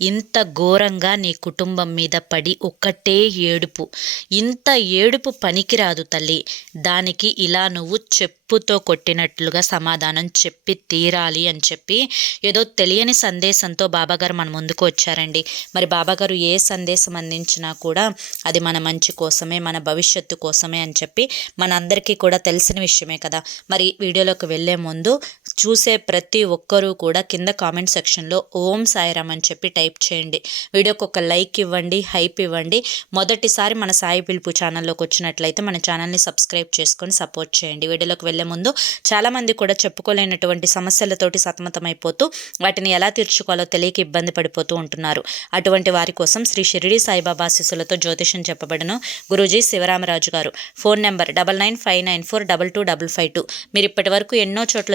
ఇంత ఘోరంగా నీ కుటుంబం మీద పడి ఒక్కటే ఏడుపు. ఇంత ఏడుపు పనికిరాదు తల్లి. దానికి ఇలా నువ్వు చెప్పుతో కొట్టినట్లుగా సమాధానం చెప్పి తీరాలి అని చెప్పి ఏదో తెలియని సందేశంతో బాబాగారు మన ముందుకు వచ్చారండి. మరి బాబాగారు ఏ సందేశం అందించినా కూడా అది మన మంచి కోసమే మన భవిష్యత్తు కోసమే అని చెప్పి మనందరికీ కూడా తెలిసిన విషయమే కదా. మరి వీడియోలోకి వెళ్ళే ముందు చూసే ప్రతి ఒక్కరూ కూడా కింద కామెంట్ సెక్షన్లో ఓం సాయిరామ్ అని చెప్పి టైప్ చేయండి. వీడియోకి ఒక లైక్ ఇవ్వండి హైప్ ఇవ్వండి. మొదటిసారి మన సాయి పిలుపు ఛానల్లోకి వచ్చినట్లయితే మన ఛానల్ని సబ్స్క్రైబ్ చేసుకొని సపోర్ట్ చేయండి. వీడియోలోకి వెళ్ళే ముందు చాలామంది కూడా చెప్పుకోలేనటువంటి సమస్యలతోటి సతమతమైపోతూ వాటిని ఎలా తీర్చుకోవాలో తెలియక ఇబ్బంది పడిపోతూ ఉంటున్నారు. అటువంటి వారి కోసం శ్రీ షిరిడి సాయిబాబా శిశులతో జ్యోతిషం చెప్పబడను గురూజీ శివరామరాజు గారు. Phone number double nine five nine four double two double five two. మీరు ఇప్పటి వరకు ఎన్నో చోట్ల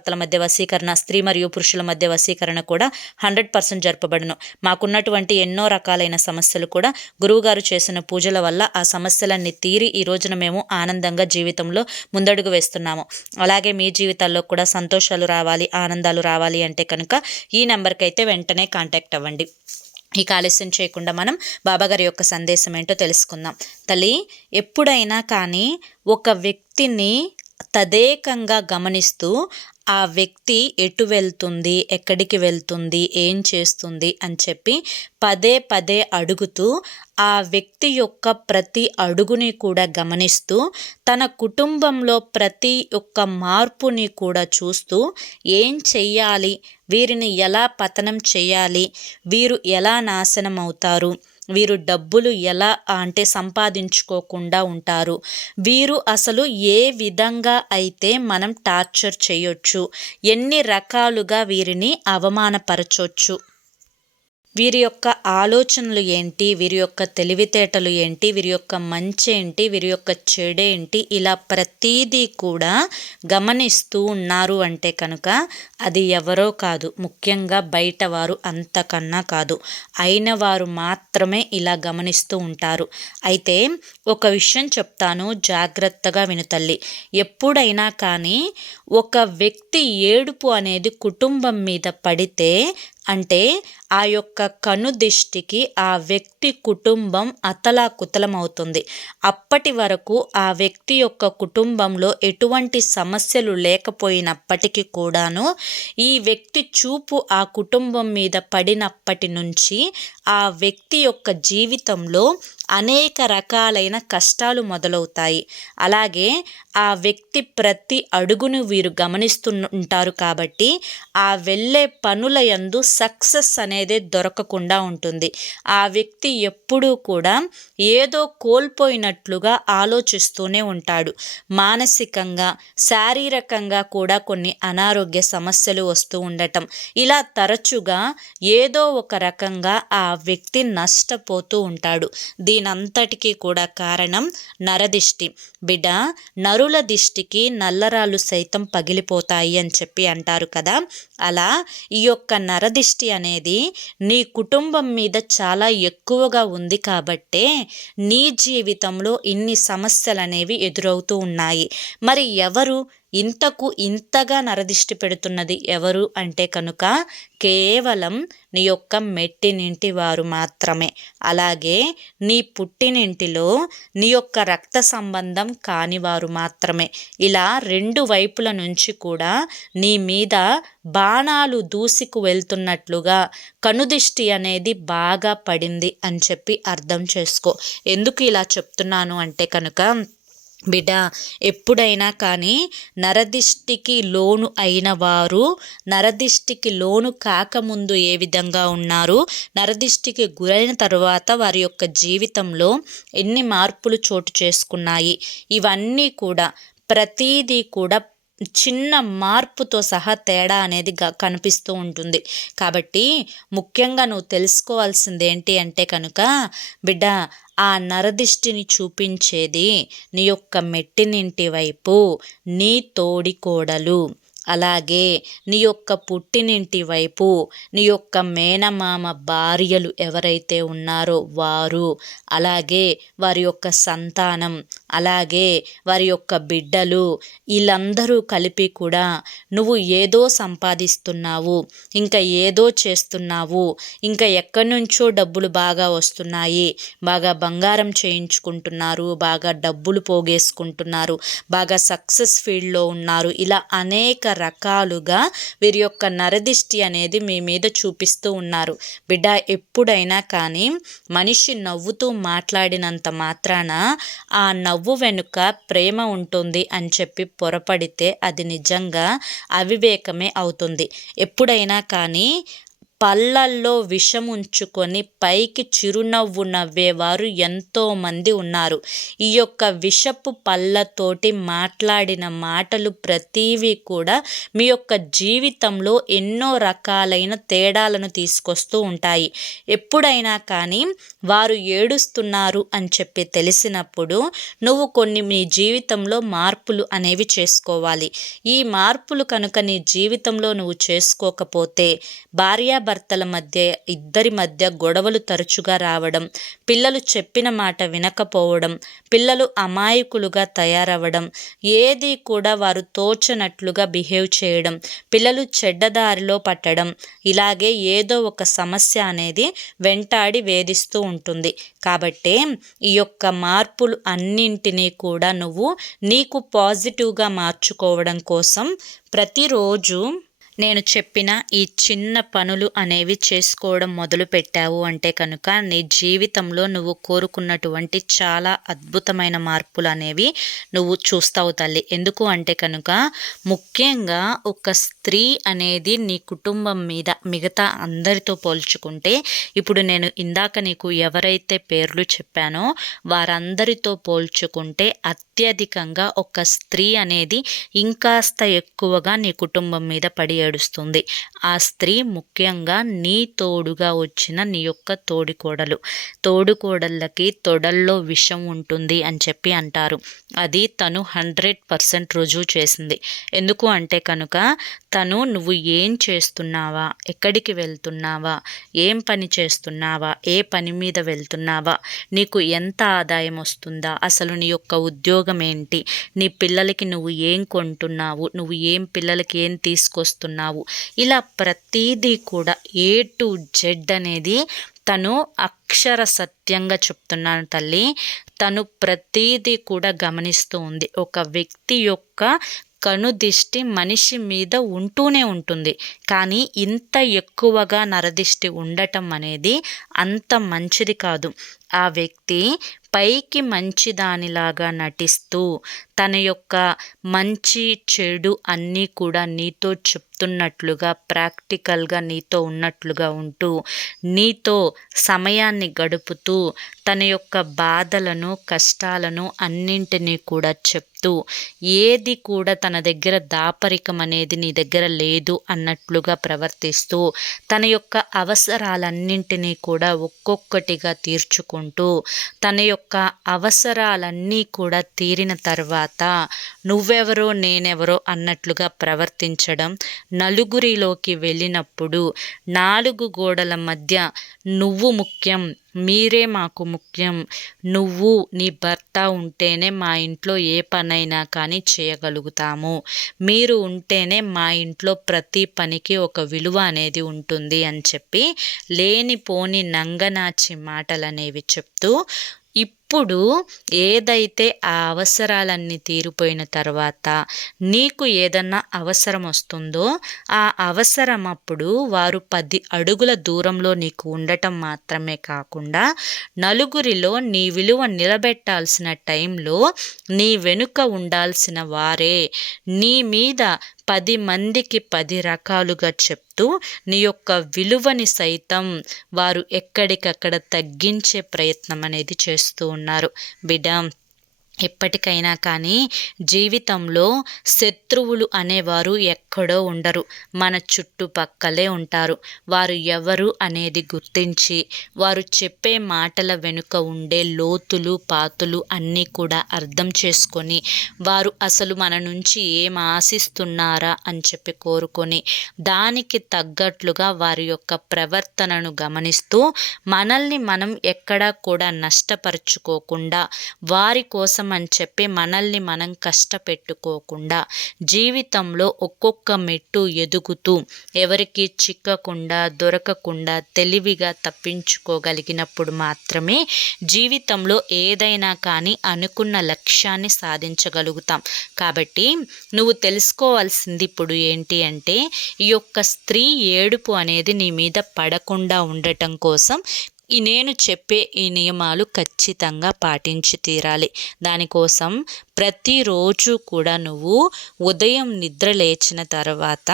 భార్యాభర్తల మధ్య వశీకరణ స్త్రీ మరియు పురుషుల మధ్య వశీకరణ కూడా హండ్రెడ్ పర్సెంట్ జరపబడును. మాకున్నటువంటి ఎన్నో రకాలైన సమస్యలు కూడా గురువుగారు చేసిన పూజల వల్ల ఆ సమస్యలన్నీ తీరి ఈ రోజున మేము ఆనందంగా జీవితంలో ముందడుగు వేస్తున్నాము. అలాగే మీ జీవితాల్లో కూడా సంతోషాలు రావాలి ఆనందాలు రావాలి అంటే కనుక ఈ నెంబర్కి అయితే వెంటనే కాంటాక్ట్ అవ్వండి. ఈ ఆలస్యం చేయకుండా మనం బాబాగారి యొక్క సందేశం ఏంటో తెలుసుకుందాం. తల్లి ఎప్పుడైనా కానీ ఒక వ్యక్తిని తదేకంగా గమనిస్తూ ఆ వ్యక్తి ఎటు వెళ్తుంది ఎక్కడికి వెళ్తుంది ఏం చేస్తుంది అని చెప్పి పదే పదే అడుగుతూ ఆ వ్యక్తి యొక్క ప్రతి అడుగుని కూడా గమనిస్తూ తన కుటుంబంలో ప్రతి ఒక్క మార్పుని కూడా చూస్తూ ఏం చెయ్యాలి వీరిని ఎలా పతనం చేయాలి వీరు ఎలా నాశనం అవుతారు వీరు డబ్బులు ఎలా అంటే సంపాదించుకోకుండా ఉంటారు. వీరు అసలు ఏ విధంగా అయితే మనం టార్చర్ చేయొచ్చు ఎన్ని రకాలుగా వీరిని అవమానపరచొచ్చు. వీరి యొక్క ఆలోచనలు ఏంటి? వీరి యొక్క తెలివితేటలు ఏంటి? వీరి యొక్క మంచి ఏంటి? వీరి యొక్క చెడేంటి ఇలా ప్రతీదీ కూడా గమనిస్తూ ఉన్నారు అంటే కనుక అది ఎవరో కాదు. ముఖ్యంగా బయట వారు అంతకన్నా కాదు. అయిన వారు మాత్రమే ఇలా గమనిస్తూ ఉంటారు. అయితే ఒక విషయం చెప్తాను జాగ్రత్తగా వినుతల్లి ఎప్పుడైనా కానీ ఒక వ్యక్తి ఏడుపు అనేది కుటుంబం మీద పడితే అంటే ఆ యొక్క కనుదిష్టికి ఆ వ్యక్తి కుటుంబం అతలాకుతలం అవుతుంది అప్పటి వరకు ఆ వ్యక్తి యొక్క కుటుంబంలో ఎటువంటి సమస్యలు లేకపోయినప్పటికీ కూడాను ఈ వ్యక్తి చూపు ఆ కుటుంబం మీద పడినప్పటి నుంచి ఆ వ్యక్తి యొక్క జీవితంలో అనేక రకాలైన కష్టాలు మొదలవుతాయి. అలాగే ఆ వ్యక్తి ప్రతి అడుగును వీరు గమనిస్తుంటారు కాబట్టి ఆ వెళ్ళే పనుల యందు సక్సెస్ అనేది దొరకకుండా ఉంటుంది. ఆ వ్యక్తి ఎప్పుడూ కూడా ఏదో కోల్పోయినట్లుగా ఆలోచిస్తూనే ఉంటాడు. మానసికంగా శారీరకంగా కూడా కొన్ని అనారోగ్య సమస్యలు వస్తూ ఉండటం. ఇలా తరచుగా ఏదో ఒక రకంగా ఆ వ్యక్తి నష్టపోతూ ఉంటాడు. దీనంతటికీ కూడా కారణం నరదిష్టి. బిడ్డ నరుల దిష్టికి నల్లరాళ్ళు సైతం పగిలిపోతాయి అని చెప్పి అంటారు కదా. అలా ఈ యొక్క నరదిష్టి అనేది నీ కుటుంబం మీద చాలా ఎక్కువగా ఉంది కాబట్టే నీ జీవితంలో ఇన్ని సమస్యలు అనేవి ఎదురవుతూ ఉన్నాయి. మరి ఎవరు ఇంతకు ఇంతగా నరదిష్టి పెడుతున్నది ఎవరు అంటే కనుక కేవలం నీ యొక్క మెట్టినింటి వారు మాత్రమే. అలాగే నీ పుట్టినింటిలో నీ యొక్క రక్త సంబంధం కాని వారు మాత్రమే. ఇలా రెండు వైపుల నుంచి కూడా నీ మీద బాణాలు దూసుకు వెళ్తున్నట్లుగా కనుదిష్టి అనేది బాగా పడింది అని చెప్పి అర్థం చేసుకో. ఎందుకు ఇలా చెప్తున్నాను అంటే కనుక బిడ్డ ఎప్పుడైనా కానీ నరదిష్టికి లోను అయిన వారు నరదిష్టికి లోను కాకముందు ఏ విధంగా ఉన్నారు? నరదిష్టికి గురైన తర్వాత వారి యొక్క జీవితంలో ఎన్ని మార్పులు చోటు చేసుకున్నాయి? ఇవన్నీ కూడా ప్రతీదీ కూడా చిన్న మార్పుతో సహా తేడా అనేది కనిపిస్తూ ఉంటుంది. కాబట్టి ముఖ్యంగా నువ్వు తెలుసుకోవాల్సింది ఏంటి అంటే కనుక బిడ్డ ఆ నరదిష్టిని చూపించేది నీ యొక్క మెట్టినింటి వైపు నీ తోడి కోడలు. అలాగే నీ యొక్క పుట్టినింటి వైపు నీ యొక్క మేనమామ భార్యలు ఎవరైతే ఉన్నారో వారు. అలాగే వారి యొక్క సంతానం. అలాగే వారి యొక్క బిడ్డలు వీళ్ళందరూ కలిపి కూడా నువ్వు ఏదో సంపాదిస్తున్నావు ఇంకా ఏదో చేస్తున్నావు ఇంకా ఎక్కడి నుంచో డబ్బులు బాగా వస్తున్నాయి బాగా బంగారం చేయించుకుంటున్నారు బాగా డబ్బులు పోగేసుకుంటున్నారు బాగా సక్సెస్ ఫీల్డ్లో ఉన్నారు. ఇలా అనేక రకాలుగా వీరి యొక్క నరదిష్టి అనేది మీ మీద చూపిస్తూ ఉన్నారు. బిడ్డ ఎప్పుడైనా కానీ మనిషి నవ్వుతూ మాట్లాడినంత మాత్రాన ఆ నవ్వు నవ్వు వెనుక ప్రేమ ఉంటుంది అని చెప్పి పొరపడితే అది నిజంగా అవివేకమే అవుతుంది. ఎప్పుడైనా కానీ పళ్ళల్లో విషం ఉంచుకొని పైకి చిరునవ్వు నవ్వేవారు ఎంతోమంది ఉన్నారు. ఈ యొక్క విషపు పళ్ళతోటి మాట్లాడిన మాటలు ప్రతీవి కూడా మీ యొక్క జీవితంలో ఎన్నో రకాలైన తేడాలను తీసుకొస్తూ ఉంటాయి. ఎప్పుడైనా కానీ వారు ఏడుస్తున్నారు అని చెప్పి తెలిసినప్పుడు నువ్వు కొన్ని నీ జీవితంలో మార్పులు అనేవి చేసుకోవాలి. ఈ మార్పులు కనుక నీ జీవితంలో నువ్వు చేసుకోకపోతే భార్య భార్యాభర్తల మధ్య ఇద్దరి మధ్య గొడవలు తరచుగా రావడం పిల్లలు చెప్పిన మాట వినకపోవడం పిల్లలు అమాయకులుగా తయారవ్వడం ఏది కూడా వారు తోచనట్లుగా బిహేవ్ చేయడం పిల్లలు చెడ్డదారిలో పట్టడం ఇలాగే ఏదో ఒక సమస్య అనేది వెంటాడి వేధిస్తూ ఉంటుంది. కాబట్టి ఈ యొక్క మార్పులు అన్నింటినీ కూడా నువ్వు నీకు పాజిటివ్గా మార్చుకోవడం కోసం ప్రతిరోజు నేను చెప్పిన ఈ చిన్న పనులు అనేవి చేసుకోవడం మొదలు పెట్టావు అంటే కనుక నీ జీవితంలో నువ్వు కోరుకున్నటువంటి చాలా అద్భుతమైన మార్పులు అనేవి నువ్వు చూస్తావు తల్లి. ఎందుకు అంటే కనుక ముఖ్యంగా ఒక స్త్రీ అనేది నీ కుటుంబం మీద మిగతా అందరితో పోల్చుకుంటే ఇప్పుడు నేను ఇందాక నీకు ఎవరైతే పేర్లు చెప్పానో వారందరితో పోల్చుకుంటే అత్యధికంగా ఒక స్త్రీ అనేది ఇంకాస్త ఎక్కువగా నీ కుటుంబం మీద పడి ఏడుస్తుంది. ఆ స్త్రీ ముఖ్యంగా నీ తోడుగా వచ్చిన నీ యొక్క తోడికోడలు తోడుకోడళ్ళకి తొడల్లో విషం ఉంటుంది అని చెప్పి అంటారు. అది తను హండ్రెడ్ పర్సెంట్ రుజువు చేసింది. ఎందుకు అంటే కనుక తను నువ్వు ఏం చేస్తున్నావా? ఎక్కడికి వెళ్తున్నావా? ఏం పని చేస్తున్నావా? ఏ పని మీద వెళ్తున్నావా? నీకు ఎంత ఆదాయం వస్తుందా? అసలు నీ యొక్క ఉద్యోగం ఏంటి నీ పిల్లలకి నువ్వు ఏం కొంటున్నావు? నువ్వు ఏం పిల్లలకి ఏం తీసుకొస్తున్నావు? ఇలా ప్రతీదీ కూడా ఏ టు జెడ్ అనేది తను అక్షర సత్యంగా చెప్తున్నాను తల్లి. తను ప్రతీది కూడా గమనిస్తూ ఉంది. ఒక వ్యక్తి యొక్క కనుదిష్టి మనిషి మీద ఉంటూనే ఉంటుంది. కానీ ఇంత ఎక్కువగా నరదిష్టి ఉండటం అనేది అంత మంచిది కాదు. ఆ వ్యక్తి పైకి మంచిదానిలాగా నటిస్తూ తన యొక్క మంచి చెడు అన్నీ కూడా నీతో చెప్తున్నట్లుగా ప్రాక్టికల్గా నీతో ఉన్నట్లుగా ఉంటూ నీతో సమయాన్ని గడుపుతూ తన యొక్క బాధలను కష్టాలను అన్నింటినీ కూడా చెప్తూ ఏది కూడా తన దగ్గర దాపరికం అనేది నీ దగ్గర లేదు అన్నట్లుగా ప్రవర్తిస్తూ తన యొక్క అవసరాలన్నింటినీ కూడా ఒక్కొక్కటిగా తీర్చుకుంటూ తన యొక్క అవసరాలన్నీ కూడా తీరిన తర్వాత నువ్వెవరో నేనెవరో అన్నట్లుగా ప్రవర్తించడం నలుగురిలోకి వెళ్ళినప్పుడు నాలుగు గోడల మధ్య నువ్వు ముఖ్యం మీరే మాకు ముఖ్యం. నువ్వు నీ భర్త ఉంటేనే మా ఇంట్లో ఏ పనైనా కానీ చేయగలుగుతాము. మీరు ఉంటేనే మా ఇంట్లో ప్రతి పనికి ఒక విలువ అనేది ఉంటుంది అని చెప్పి లేనిపోని నంగనాచి మాటలు అనేవి చెప్తూ అప్పుడు ఏదైతే ఆ అవసరాలన్నీ తీరిపోయిన తర్వాత నీకు ఏదన్నా అవసరం వస్తుందో ఆ అవసరం అప్పుడు వారు పది అడుగుల దూరంలో నీకు ఉండటం మాత్రమే కాకుండా నలుగురిలో నీ విలువ నిలబెట్టాల్సిన టైంలో నీ వెనుక ఉండాల్సిన వారే. నీ మీద పది మందికి పది రకాలుగా చెప్తూ నీ యొక్క విలువని సైతం వారు ఎక్కడికక్కడ తగ్గించే ప్రయత్నం అనేది చేస్తూ ఉన్నారు. బిడ్డ ఎప్పటికైనా కానీ జీవితంలో శత్రువులు అనేవారు ఎక్కడో ఉండరు. మన చుట్టుపక్కలే ఉంటారు. వారు ఎవరు అనేది గుర్తించి వారు చెప్పే మాటల వెనుక ఉండే లోతులు పాతులు అన్నీ కూడా అర్థం చేసుకొని వారు అసలు మన నుంచి ఏం ఆశిస్తున్నారా అని చెప్పి కోరుకొని దానికి తగ్గట్లుగా వారి యొక్క ప్రవర్తనను గమనిస్తూ మనల్ని మనం ఎక్కడా కూడా నష్టపరుచుకోకుండా వారి కోసం అని చెప్పి మనల్ని మనం కష్టపెట్టుకోకుండా జీవితంలో ఒక్కొక్క మెట్టు ఎదుగుతూ ఎవరికి చిక్కకుండా దొరకకుండా తెలివిగా తప్పించుకోగలిగినప్పుడు మాత్రమే జీవితంలో ఏదైనా కానీ అనుకున్న లక్ష్యాన్ని సాధించగలుగుతాం. కాబట్టి నువ్వు తెలుసుకోవాల్సింది ఇప్పుడు ఏంటి అంటే ఈ యొక్క స్త్రీ ఏడుపు అనేది నీ మీద పడకుండా ఉండటం కోసం ఈ నేను చెప్పే ఈ నియమాలు ఖచ్చితంగా పాటించి తీరాలి. దానికోసం ప్రతిరోజు కూడా నువ్వు ఉదయం నిద్ర లేచిన తర్వాత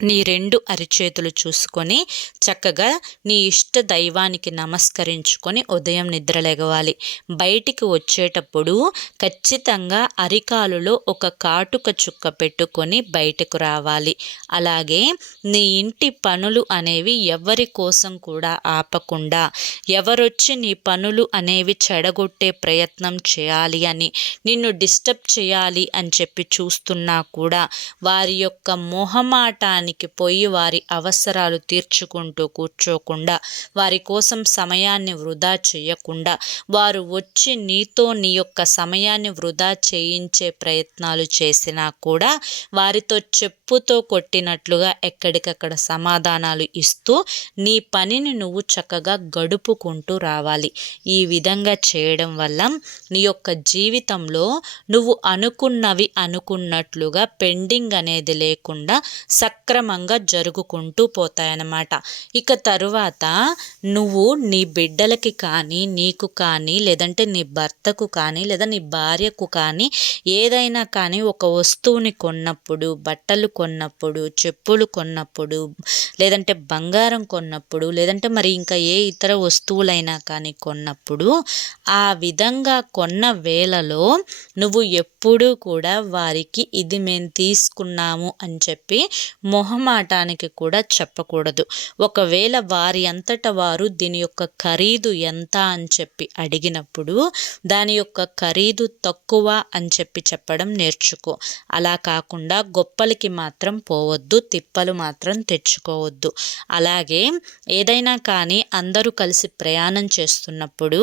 నీ రెండు అరిచేతులు చూసుకొని చక్కగా నీ ఇష్ట దైవానికి నమస్కరించుకొని ఉదయం నిద్రలేగవాలి బయటికి వచ్చేటప్పుడు ఖచ్చితంగా అరికాలులో ఒక కాటుక చుక్క పెట్టుకొని బయటకు రావాలి. అలాగే నీ ఇంటి పనులు అనేవి ఎవరి కోసం కూడా ఆపకుండా ఎవరొచ్చి నీ పనులు అనేవి చెడగొట్టే ప్రయత్నం చేయాలి అని నిన్ను డిస్టర్బ్ చేయాలి అని చెప్పి చూస్తున్నా కూడా వారి యొక్క మొహమాటాన్ని సమయానికి పోయి వారి అవసరాలు తీర్చుకుంటూ కూర్చోకుండా వారి కోసం సమయాన్ని వృధా చేయకుండా వారు వచ్చి నీతో నీ యొక్క సమయాన్ని వృధా చేయించే ప్రయత్నాలు చేసినా కూడా వారితో చెప్పుతో కొట్టినట్లుగా ఎక్కడికక్కడ సమాధానాలు ఇస్తూ నీ పనిని నువ్వు చక్కగా గడుపుకుంటూ రావాలి. ఈ విధంగా చేయడం వల్ల నీ యొక్క జీవితంలో నువ్వు అనుకున్నవి అనుకున్నట్లుగా పెండింగ్ అనేది లేకుండా సక్ర సక్రమంగా జరుగుకుంటూ పోతాయన్నమాట. ఇక తరువాత నువ్వు నీ బిడ్డలకి కానీ నీకు కానీ లేదంటే నీ భర్తకు కానీ లేదా నీ భార్యకు కానీ ఏదైనా కానీ ఒక వస్తువుని కొన్నప్పుడు బట్టలు కొన్నప్పుడు చెప్పులు కొన్నప్పుడు లేదంటే బంగారం కొన్నప్పుడు లేదంటే మరి ఇంకా ఏ ఇతర వస్తువులైనా కానీ కొన్నప్పుడు ఆ విధంగా కొన్న వేళలో నువ్వు ఎప్పుడూ కూడా వారికి ఇది మేము తీసుకున్నాము అని చెప్పి మొహమాటానికి కూడా చెప్పకూడదు. ఒకవేళ వారి అంతట వారు దీని యొక్క ఖరీదు ఎంత అని చెప్పి అడిగినప్పుడు దాని యొక్క ఖరీదు తక్కువ అని చెప్పి చెప్పడం నేర్చుకో. అలా కాకుండా గొప్పలకి మాత్రం పోవద్దు తిప్పలు మాత్రం తెచ్చుకోవద్దు. అలాగే ఏదైనా కానీ అందరూ కలిసి ప్రయాణం చేస్తున్నప్పుడు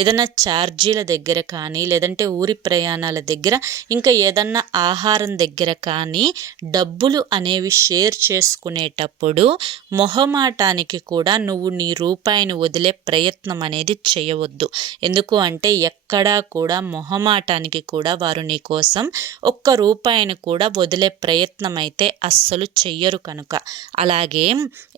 ఏదైనా ఛార్జీల దగ్గర కానీ లేదంటే ఊరి ప్రయాణాల దగ్గర ఇంకా ఏదన్నా ఆహారం దగ్గర కానీ డబ్బులు అనేవి షేర్ షేర్ చేసుకునేటప్పుడు మొహమాటానికి కూడా నువ్వు నీ రూపాయిని వదిలే ప్రయత్నం అనేది చేయవద్దు. ఎందుకు అంటే ఎక్కడా కూడా మొహమాటానికి కూడా వారు నీ కోసం ఒక్క రూపాయిని కూడా వదిలే ప్రయత్నం అయితే అస్సలు చెయ్యరు కనుక. అలాగే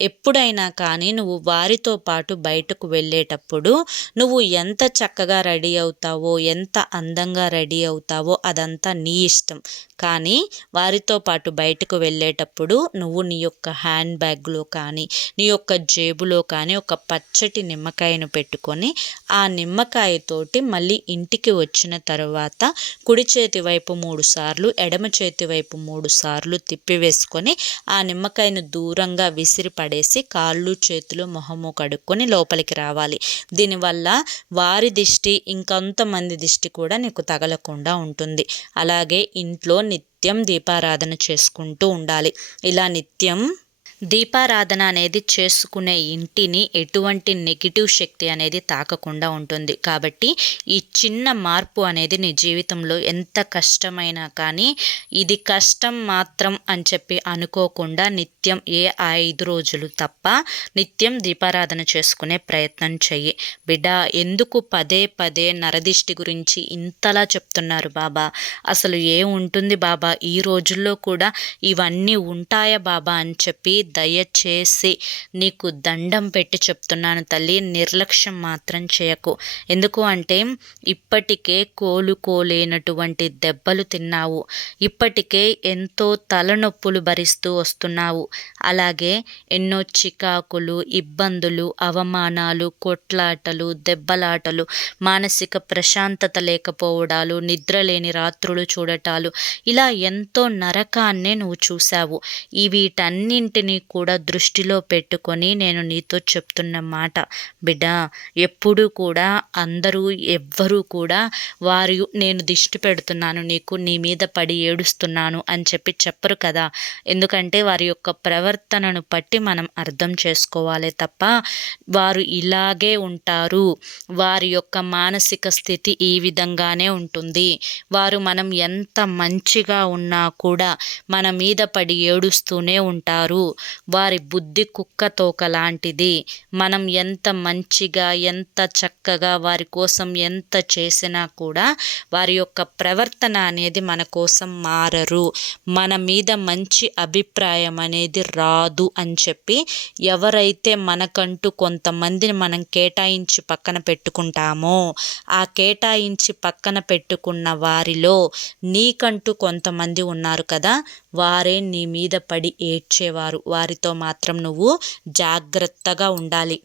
ఎప్పుడైనా కానీ నువ్వు వారితో పాటు బయటకు వెళ్ళేటప్పుడు నువ్వు ఎంత చక్కగా రెడీ అవుతావో ఎంత అందంగా రెడీ అవుతావో అదంతా నీ ఇష్టం. కానీ వారితో పాటు బయటకు వెళ్ళేటప్పుడు నువ్వు నీ యొక్క హ్యాండ్ బ్యాగ్లో కానీ నీ యొక్క జేబులో కానీ ఒక పచ్చటి నిమ్మకాయను పెట్టుకొని ఆ నిమ్మకాయతోటి మళ్ళీ ఇంటికి వచ్చిన తర్వాత కుడి చేతి వైపు మూడు సార్లు ఎడమ చేతి వైపు మూడు సార్లు తిప్పివేసుకొని ఆ నిమ్మకాయను దూరంగా విసిరి పడేసి కాళ్ళు చేతులు మొహము కడుక్కొని లోపలికి రావాలి. దీనివల్ల వారి దిష్టి ఇంకొంతమంది దిష్టి కూడా నీకు తగలకుండా ఉంటుంది. అలాగే ఇంట్లో నిత్య నిత్యం దీపారాధన చేసుకుంటూ ఉండాలి. ఇలా నిత్యం దీపారాధన అనేది చేసుకునే ఇంటిని ఎటువంటి నెగిటివ్ శక్తి అనేది తాకకుండా ఉంటుంది. కాబట్టి ఈ చిన్న మార్పు అనేది నీ జీవితంలో ఎంత కష్టమైనా కానీ ఇది కష్టం మాత్రం అని చెప్పి అనుకోకుండా నిత్యం ఏ ఐదు రోజులు తప్ప నిత్యం దీపారాధన చేసుకునే ప్రయత్నం చెయ్యి. బిడ్డ ఎందుకు పదే పదే నరదిష్టి గురించి ఇంతలా చెప్తున్నారు బాబా? అసలు ఏ ఉంటుంది బాబా? ఈ రోజుల్లో కూడా ఇవన్నీ ఉంటాయా బాబా అని చెప్పి దయచేసి నీకు దండం పెట్టి చెప్తున్నాను తల్లి నిర్లక్ష్యం మాత్రం చేయకు. ఎందుకు అంటే ఇప్పటికే కోలుకోలేనటువంటి దెబ్బలు తిన్నావు. ఇప్పటికే ఎంతో తలనొప్పులు భరిస్తూ వస్తున్నావు. అలాగే ఎన్నో చికాకులు ఇబ్బందులు అవమానాలు కొట్లాటలు దెబ్బలాటలు మానసిక ప్రశాంతత లేకపోవడాలు నిద్రలేని రాత్రులు చూడటాలు ఇలా ఎంతో నరకాన్నే నువ్వు చూశావు. ఈ వీటన్నింటినీ కూడా దృష్టిలో పెట్టుకొని నేను నీతో చెప్తున్న మాట. బిడ్డ ఎప్పుడు కూడా అందరూ ఎవ్వరూ కూడా వారు నేను దిష్టి పెడుతున్నాను నీకు నీ మీద పడి ఏడుస్తున్నాను అని చెప్పి చెప్పరు కదా. ఎందుకంటే వారి యొక్క ప్రవర్తనను బట్టి మనం అర్థం చేసుకోవాలి తప్ప వారు ఇలాగే ఉంటారు. వారి యొక్క మానసిక స్థితి ఈ విధంగానే ఉంటుంది. వారు మనం ఎంత మంచిగా ఉన్నా కూడా మన మీద పడి ఏడుస్తూనే ఉంటారు. వారి బుద్ధి కుక్క తోక లాంటిది. మనం ఎంత మంచిగా ఎంత చక్కగా వారి కోసం ఎంత చేసినా కూడా వారి యొక్క ప్రవర్తన అనేది మన కోసం మారరు. మన మీద మంచి అభిప్రాయం అనేది రాదు అని చెప్పి ఎవరైతే మనకంటూ కొంతమందిని మనం కేటాయించి పక్కన పెట్టుకుంటామో ఆ కేటాయించి పక్కన పెట్టుకున్న వారిలో నీకంటూ కొంతమంది ఉన్నారు కదా వారే నీ మీద పడి ఏడ్చేవారు. వారితో మాత్రం నువ్వు జాగ్రత్తగా ఉండాలి.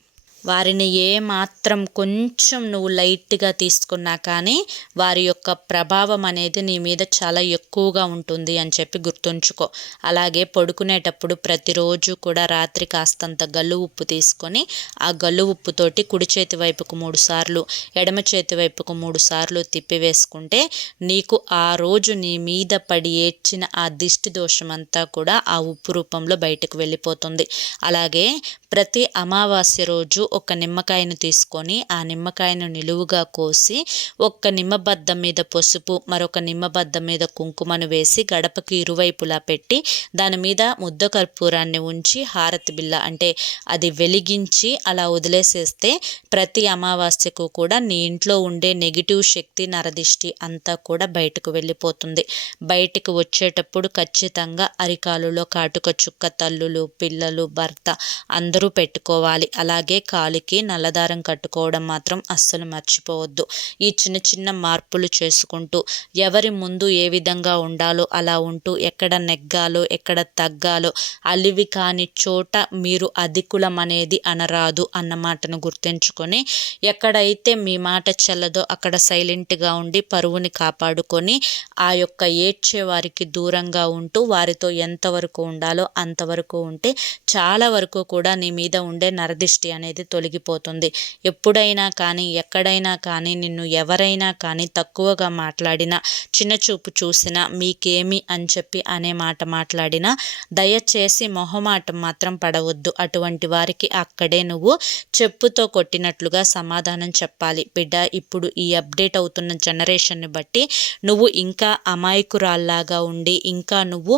వారిని ఏమాత్రం కొంచెం నువ్వు లైట్గా తీసుకున్నా కానీ వారి యొక్క ప్రభావం అనేది నీ మీద చాలా ఎక్కువగా ఉంటుంది అని చెప్పి గుర్తుంచుకో. అలాగే పడుకునేటప్పుడు ప్రతిరోజు కూడా రాత్రి కాస్తంత గల్లు ఉప్పు తీసుకొని ఆ గల్లు ఉప్పుతోటి కుడి చేతి వైపుకు మూడు సార్లు ఎడమ చేతి వైపుకు మూడు సార్లు తిప్పి వేసుకుంటే నీకు ఆ రోజు నీ మీద పడి ఏడ్చిన ఆ దిష్టి దోషమంతా కూడా ఆ ఉప్పు రూపంలో బయటకు వెళ్ళిపోతుంది. అలాగే ప్రతి అమావాస్య రోజు ఒక నిమ్మకాయను తీసుకొని ఆ నిమ్మకాయను నిలువుగా కోసి ఒక్క నిమ్మబద్ద మీద పసుపు మరొక నిమ్మబద్ద మీద కుంకుమను వేసి గడపకి ఇరువైపులా పెట్టి దాని మీద ముద్ద కర్పూరాన్ని ఉంచి హారతి బిల్ల అంటే అది వెలిగించి అలా వదిలేసేస్తే ప్రతి అమావాస్యకు కూడా నీ ఇంట్లో ఉండే నెగిటివ్ శక్తి నరదిష్టి అంతా కూడా బయటకు వెళ్ళిపోతుంది. బయటకు వచ్చేటప్పుడు ఖచ్చితంగా అరికాలులో కాటుక చుక్క తల్లులు పిల్లలు భర్త అందరూ పెట్టుకోవాలి. అలాగే కా కాలికి నల్లదారం కట్టుకోవడం మాత్రం అస్సలు మర్చిపోవద్దు. ఈ చిన్న చిన్న మార్పులు చేసుకుంటూ ఎవరి ముందు ఏ విధంగా ఉండాలో అలా ఉంటూ ఎక్కడ నెగ్గాలో ఎక్కడ తగ్గాలో అలివి కాని చోట మీరు అధికులం అనేది అనరాదు అన్న మాటను గుర్తుంచుకొని ఎక్కడైతే మీ మాట చెల్లదో అక్కడ సైలెంట్గా ఉండి పరువుని కాపాడుకొని ఆ యొక్క ఏడ్చే వారికి దూరంగా ఉంటూ వారితో ఎంతవరకు ఉండాలో అంతవరకు ఉంటే చాలా వరకు కూడా నీ మీద ఉండే నరదిష్టి అనేది తొలగిపోతుంది. ఎప్పుడైనా కానీ ఎక్కడైనా కానీ నిన్ను ఎవరైనా కానీ తక్కువగా మాట్లాడినా చిన్న చూపు చూసినా మీకేమి అని చెప్పి అనే మాట మాట్లాడినా దయచేసి మొహమాటం మాత్రం పడవద్దు. అటువంటి వారికి అక్కడే నువ్వు చెప్పుతో కొట్టినట్లుగా సమాధానం చెప్పాలి. బిడ్డ ఇప్పుడు ఈ అప్డేట్ అవుతున్న జనరేషన్ని బట్టి నువ్వు ఇంకా అమాయకురాల్లాగా ఉండి ఇంకా నువ్వు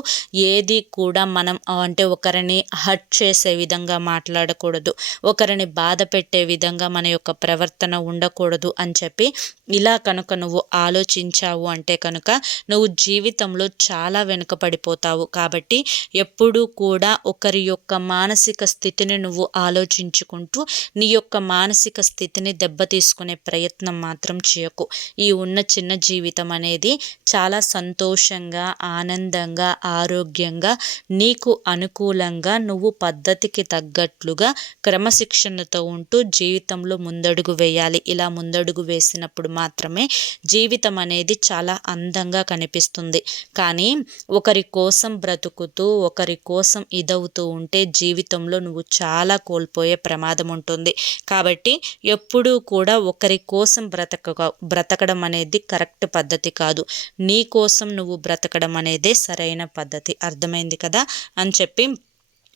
ఏది కూడా మనం అంటే ఒకరిని హర్ట్ చేసే విధంగా మాట్లాడకూడదు. ఒకరిని బాధ పెట్టే విధంగా మన యొక్క ప్రవర్తన ఉండకూడదు అని చెప్పి ఇలా కనుక నువ్వు ఆలోచించావు అంటే కనుక నువ్వు జీవితంలో చాలా వెనుకపడిపోతావు కాబట్టి ఎప్పుడూ కూడా ఒకరి యొక్క మానసిక స్థితిని నువ్వు ఆలోచించుకుంటూ నీ యొక్క మానసిక స్థితిని దెబ్బతీసుకునే ప్రయత్నం మాత్రం చేయకు. ఈ ఉన్న చిన్న జీవితం అనేది చాలా సంతోషంగా ఆనందంగా ఆరోగ్యంగా నీకు అనుకూలంగా నువ్వు పద్ధతికి తగ్గట్లుగా క్రమశిక్షణ ఆలోచనతో ఉంటూ జీవితంలో ముందడుగు వేయాలి. ఇలా ముందడుగు వేసినప్పుడు మాత్రమే జీవితం అనేది చాలా అందంగా కనిపిస్తుంది. కానీ ఒకరి కోసం బ్రతుకుతూ ఒకరి కోసం ఇదవుతూ ఉంటే జీవితంలో నువ్వు చాలా కోల్పోయే ప్రమాదం ఉంటుంది. కాబట్టి ఎప్పుడూ కూడా ఒకరి కోసం బ్రతక బ్రతకడం అనేది కరెక్ట్ పద్ధతి కాదు. నీ కోసం నువ్వు బ్రతకడం అనేదే సరైన పద్ధతి. అర్థమైంది కదా? అని చెప్పి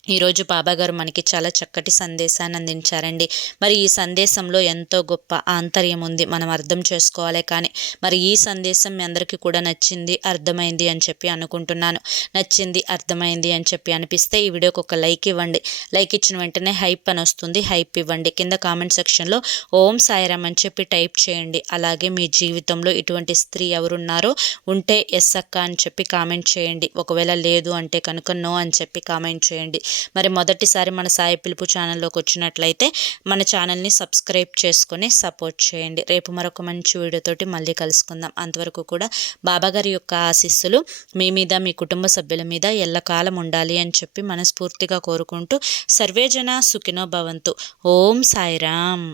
ఈరోజు బాబాగారు మనకి చాలా చక్కటి సందేశాన్ని అందించారండి. మరి ఈ సందేశంలో ఎంతో గొప్ప ఆంతర్యం ఉంది. మనం అర్థం చేసుకోవాలి కానీ మరి ఈ సందేశం మీ అందరికీ కూడా నచ్చింది అర్థమైంది అని చెప్పి అనుకుంటున్నాను. నచ్చింది అర్థమైంది అని చెప్పి అనిపిస్తే ఈ వీడియోకి ఒక లైక్ ఇవ్వండి. లైక్ ఇచ్చిన వెంటనే హైప్ అని వస్తుంది. హైప్ ఇవ్వండి. కింద కామెంట్ సెక్షన్లో ఓం సాయిరామ్ అని చెప్పి టైప్ చేయండి. అలాగే మీ జీవితంలో ఇటువంటి స్త్రీ ఎవరున్నారో ఉంటే ఎస్ అక్క అని చెప్పి కామెంట్ చేయండి. ఒకవేళ లేదు అంటే కనుక నో అని చెప్పి కామెంట్ చేయండి. మరి మొదటిసారి మన సాయి పిలుపు ఛానల్లోకి వచ్చినట్లయితే మన ఛానల్ని సబ్స్క్రైబ్ చేసుకొని సపోర్ట్ చేయండి. రేపు మరొక మంచి వీడియోతోటి మళ్ళీ కలుసుకుందాం. అంతవరకు కూడా బాబాగారి యొక్క ఆశీస్సులు మీ మీద మీ కుటుంబ సభ్యుల మీద ఎల్లకాలం ఉండాలి అని చెప్పి మనస్ఫూర్తిగా కోరుకుంటూ సర్వేజన సుఖినో భవంతు. ఓం సాయిరామ్.